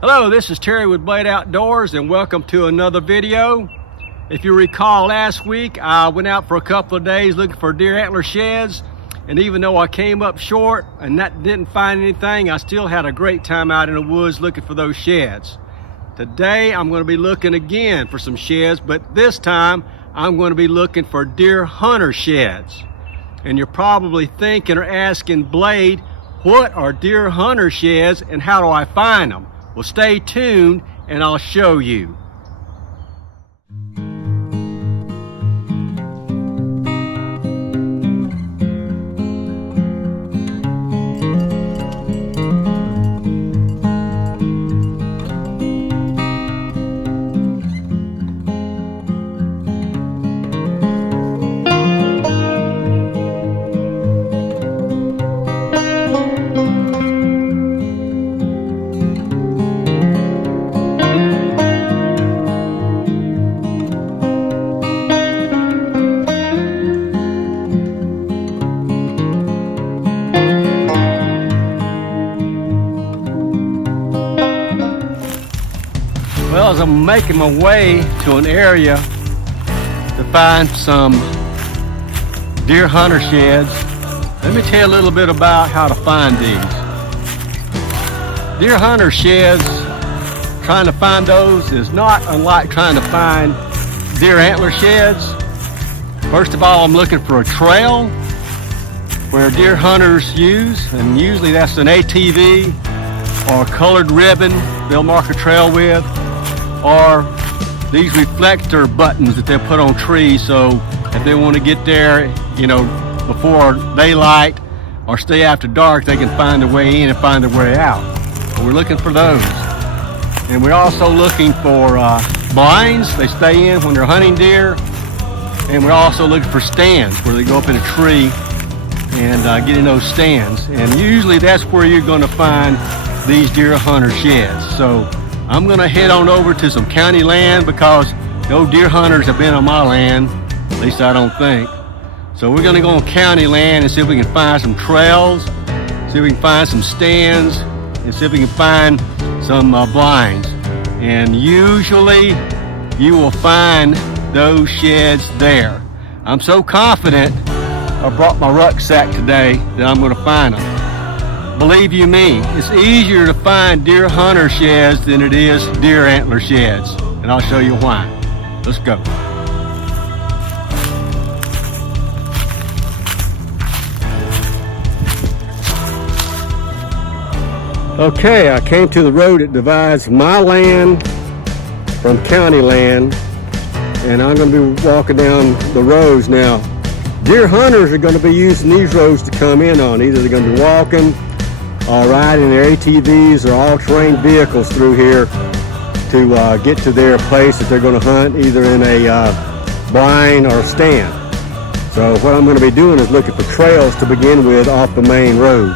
Hello, this is Terry with Blade Outdoors and welcome to another video. If you recall, last week I went out for a couple of days looking for deer antler sheds, and even though I came up short and didn't find anything, I still had a great time out in the woods looking for those sheds. Today I'm going to be looking again for some sheds, but this time I'm going to be looking for deer hunter sheds. And you're probably thinking or asking, Blade, what are deer hunter sheds and how do I find them? Well, stay tuned and I'll show you. Well, as I'm making my way to an area to find some deer hunter sheds, let me tell you a little bit about how to find these. Deer hunter sheds, trying to find those is not unlike trying to find deer antler sheds. First of all, I'm looking for a trail where deer hunters use, and usually that's an ATV or a colored ribbon they'll mark a trail with, or these reflector buttons that they put on trees, so if they want to get there, before daylight or stay after dark, they can find their way in and find their way out. So we're looking for those. And we're also looking for blinds they stay in when they're hunting deer. And we're also looking for stands where they go up in a tree and get in those stands. And usually that's where you're going to find these deer hunter sheds. So I'm going to head on over to some county land because no deer hunters have been on my land, at least I don't think. So we're going to go on county land and see if we can find some trails, see if we can find some stands, and see if we can find some blinds. And usually you will find those sheds there. I'm so confident I brought my rucksack today that I'm going to find them. Believe you me, it's easier to find deer hunter sheds than it is deer antler sheds. And I'll show you why. Let's go. Okay, I came to the road that divides my land from county land, and I'm going to be walking down the roads now. Deer hunters are going to be using these roads to come in on. Either they're going to be walking or riding their ATVs or all-terrain vehicles through here to get to their place that they're going to hunt, either in a blind or stand. So what I'm going to be doing is looking for trails to begin with off the main road.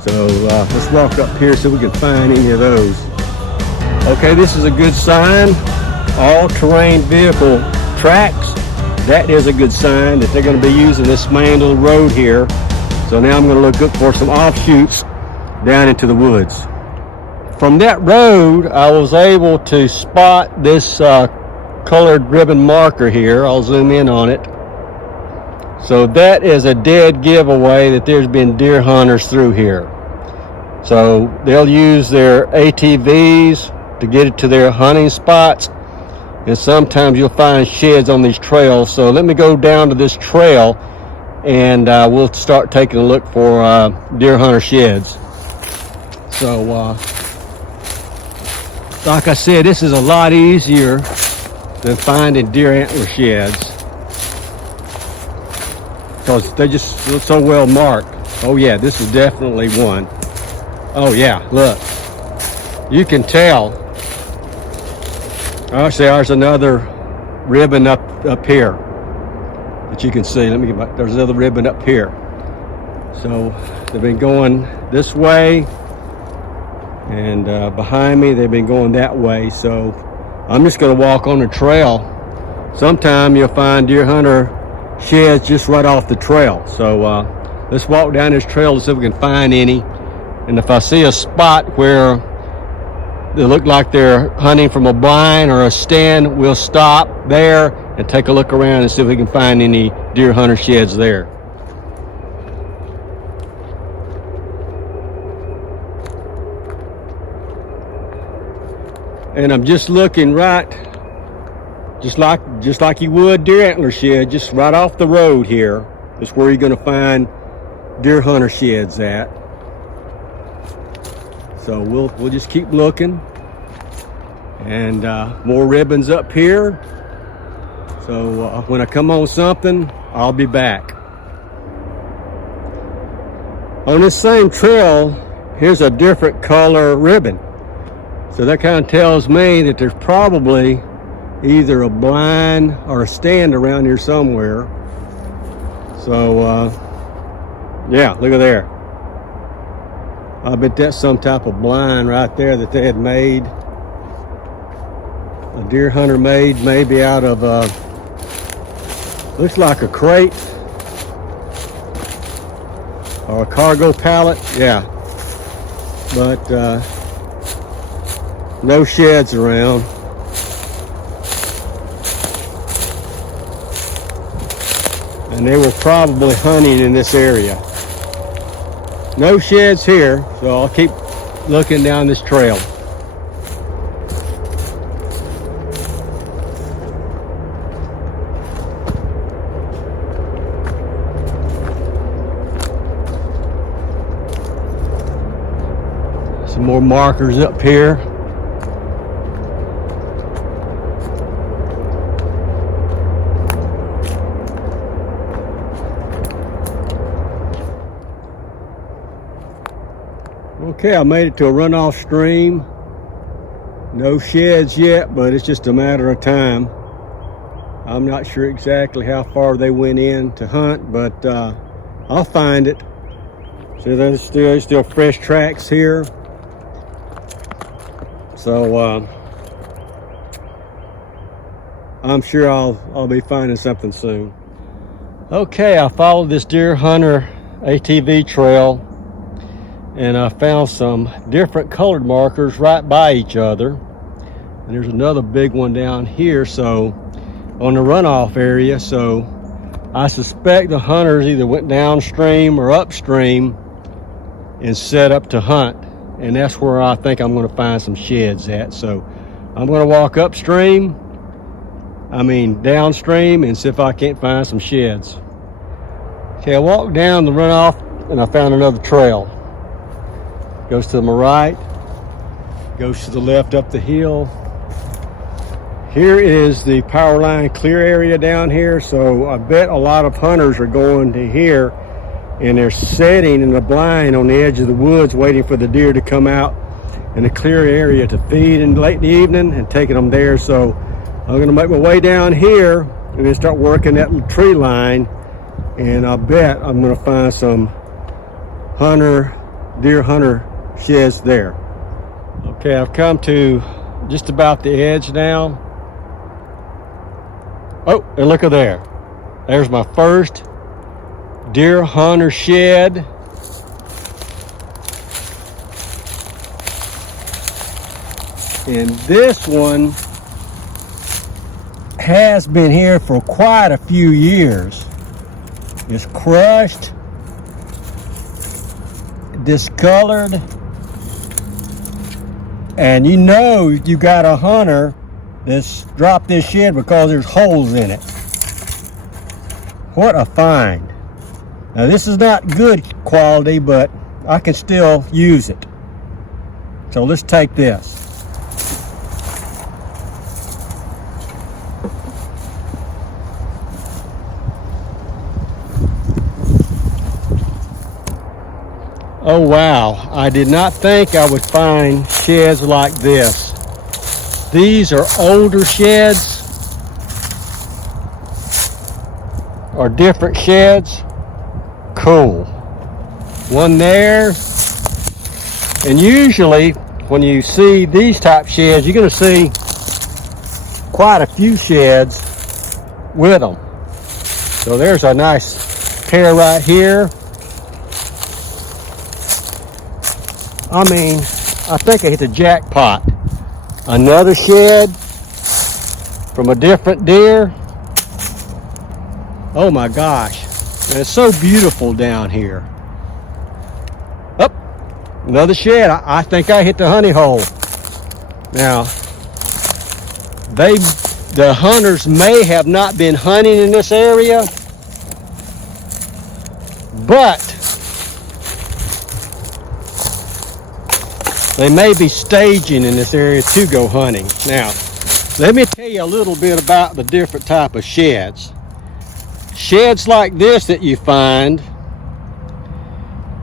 So let's walk up here so we can find any of those. Okay, this is a good sign. All-terrain vehicle tracks. That is a good sign that they're going to be using this main little road here. So now I'm going to look for some offshoots down into the woods. From that road, I was able to spot this colored ribbon marker here. I'll zoom in on it. So that is a dead giveaway that there's been deer hunters through here. So they'll use their ATVs to get it to their hunting spots, and sometimes you'll find sheds on these trails. So let me go down to this trail and we'll start taking a look for deer hunter sheds. So like I said, this is a lot easier than finding deer antler sheds because they just look so well marked. Oh yeah, this is definitely one. Oh yeah, look, you can tell. Actually, there's another ribbon up here that you can see. Let me get back. There's another ribbon up here. So they've been going this way, and behind me they've been going that way. So I'm just going to walk on the trail. Sometime you'll find deer hunter sheds just right off the trail. So let's walk down this trail to see if we can find any. And if I see a spot where that look like they're hunting from a blind or a stand, we'll stop there and take a look around and see if we can find any deer hunter sheds there. And I'm just looking right, just like you would deer antler shed, just right off the road here is where you're going to find deer hunter sheds at. So we'll just keep looking, and more ribbons up here. So when I come on something, I'll be back. On this same trail, here's a different color ribbon. So that kind of tells me that there's probably either a blind or a stand around here somewhere. So yeah, look at there. I bet that's some type of blind right there that they had made. A deer hunter made, maybe out of looks like a crate or a cargo pallet. Yeah, but no sheds around. And they were probably hunting in this area. No sheds here, so I'll keep looking down this trail. Some more markers up here. Okay, I made it to a runoff stream. No sheds yet, but it's just a matter of time. I'm not sure exactly how far they went in to hunt, but I'll find it. So there's still fresh tracks here. So I'm sure I'll be finding something soon. Okay, I followed this deer hunter ATV trail, and I found some different colored markers right by each other. And there's another big one down here, so on the runoff area. So I suspect the hunters either went downstream or upstream and set up to hunt. And that's where I think I'm gonna find some sheds at. So I'm gonna walk downstream and see if I can't find some sheds. Okay, I walked down the runoff and I found another trail. Goes to my right, goes to the left up the hill. Here is the power line clear area down here, so I bet a lot of hunters are going to here, and they're sitting in the blind on the edge of the woods waiting for the deer to come out in the clear area to feed in late in the evening and taking them there. So I'm gonna make my way down here and then start working that tree line, and I bet I'm gonna find some deer hunter sheds there. Okay, I've come to just about the edge now. Oh, and look at there. There's my first deer hunter shed. And this one has been here for quite a few years. It's crushed, discolored, and you know you got a hunter that's dropped this shed because there's holes in it. What a find. Now this is not good quality, but I can still use it. So let's take this. Oh wow, I did not think I would find sheds like this. These are older sheds, or different sheds. Cool. One there. And usually when you see these type sheds, you're gonna see quite a few sheds with them. So there's a nice pair right here. I mean, I think I hit the jackpot. Another shed from a different deer. Oh my gosh, and it's so beautiful down here. Up, another shed. I think I hit the honey hole. Now, the hunters may have not been hunting in this area, but they may be staging in this area to go hunting. Now, let me tell you a little bit about the different type of sheds. Sheds like this that you find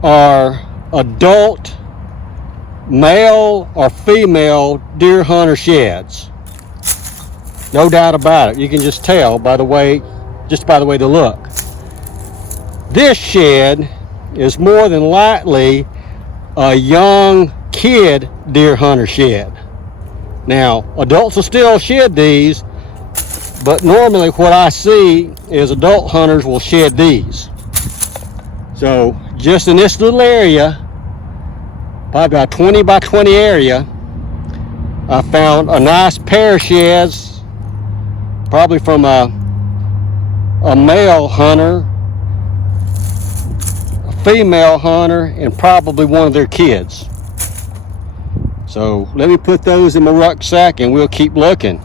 are adult male or female deer hunter sheds. No doubt about it. You can just tell by the way they look. This shed is more than likely a young kid deer hunter shed. Now, adults will still shed these, but normally what I see is adult hunters will shed these. So just in this little area, probably about 20 by 20 area, I found a nice pair of sheds, probably from a male hunter, a female hunter, and probably one of their kids. So let me put those in my rucksack and we'll keep looking.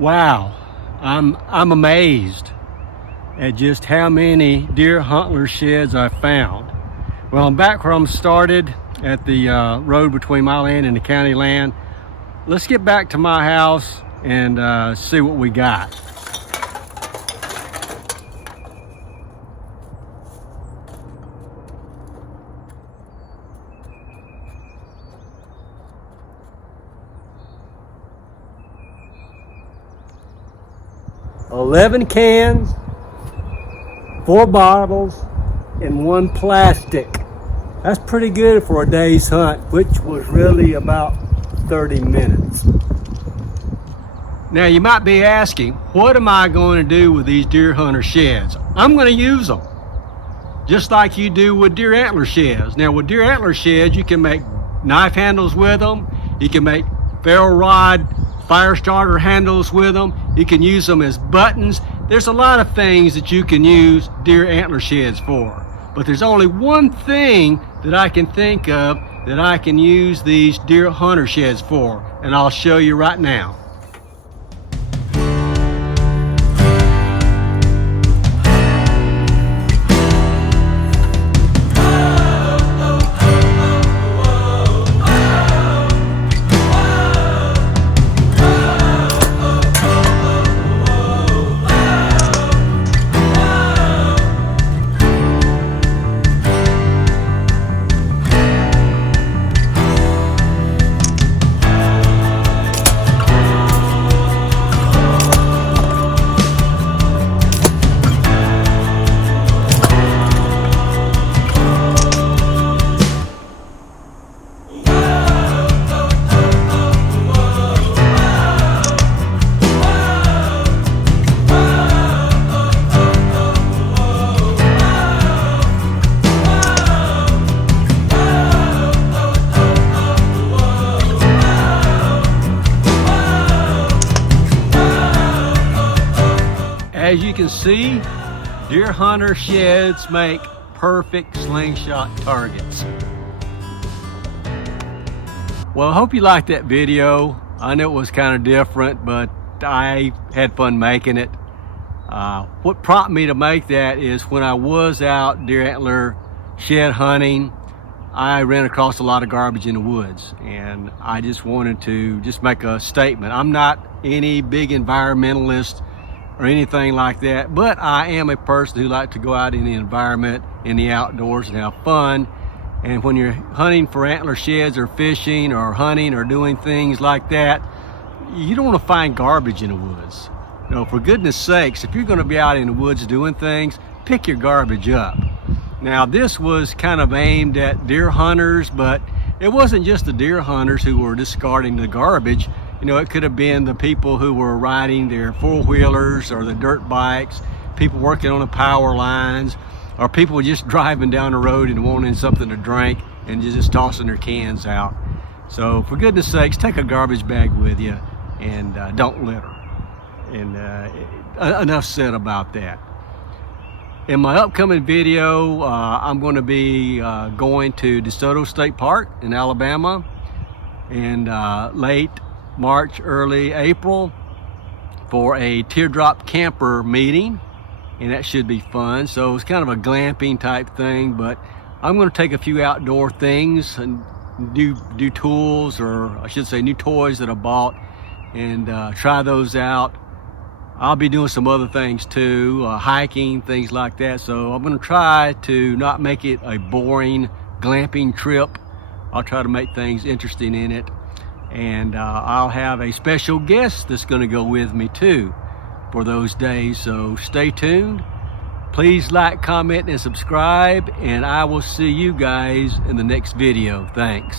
Wow, I'm amazed at just how many deer Antler sheds I found. Well, I'm back where I'm started at the road between my land and the county land. Let's get back to my house and see what we got. $11 cans, 4 bottles, and 1 plastic. That's pretty good for a day's hunt, which was really about 30 minutes. Now you might be asking, what am I going to do with these deer hunter sheds? I'm going to use them, just like you do with deer antler sheds. Now with deer antler sheds, you can make knife handles with them, you can make ferro rod fire starter handles with them. You can use them as buttons. There's a lot of things that you can use deer antler sheds for. But there's only one thing that I can think of that I can use these deer hunter sheds for, and I'll show you right now. As you can see, deer hunter sheds make perfect slingshot targets. Well, I hope you liked that video. I know it was kind of different, but I had fun making it. What prompted me to make that is when I was out deer antler shed hunting, I ran across a lot of garbage in the woods, and I just wanted to just make a statement. I'm not any big environmentalist or anything like that, but I am a person who likes to go out in the environment, in the outdoors, and have fun. And when you're hunting for antler sheds or fishing or hunting or doing things like that, you don't want to find garbage in the woods. You know, for goodness sakes, if you're going to be out in the woods doing things, pick your garbage up. Now, this was kind of aimed at deer hunters, but it wasn't just the deer hunters who were discarding the garbage. You know, it could have been the people who were riding their four-wheelers or the dirt bikes, people working on the power lines, or people just driving down the road and wanting something to drink and just tossing their cans out. So for goodness sakes, take a garbage bag with you and don't litter. And enough said about that. In my upcoming video, I'm going to be going to DeSoto State Park in Alabama in late March, early April for a teardrop camper meeting, and that should be fun. So it's kind of a glamping type thing, but I'm going to take a few outdoor things and do tools, or I should say new toys that I bought, and try those out. I'll be doing some other things too, hiking, things like that. So I'm going to try to not make it a boring glamping trip. I'll try to make things interesting in it. And I'll have a special guest that's going to go with me too for those days, so stay tuned. Please like, comment, and subscribe, and I will see you guys in the next video. Thanks.